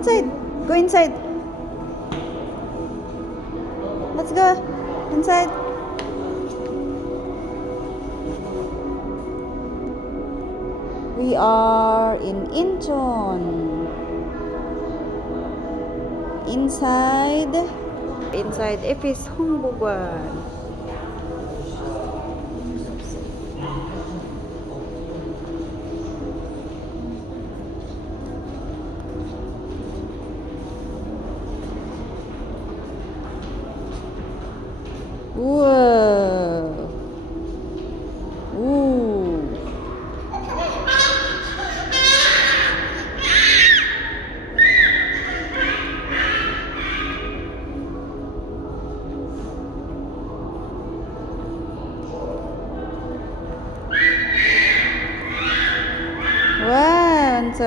inside. Go inside. Let's go. Inside. We are in Incheon. Inside Epis 홍보관. 우와. 오. 와, 완전.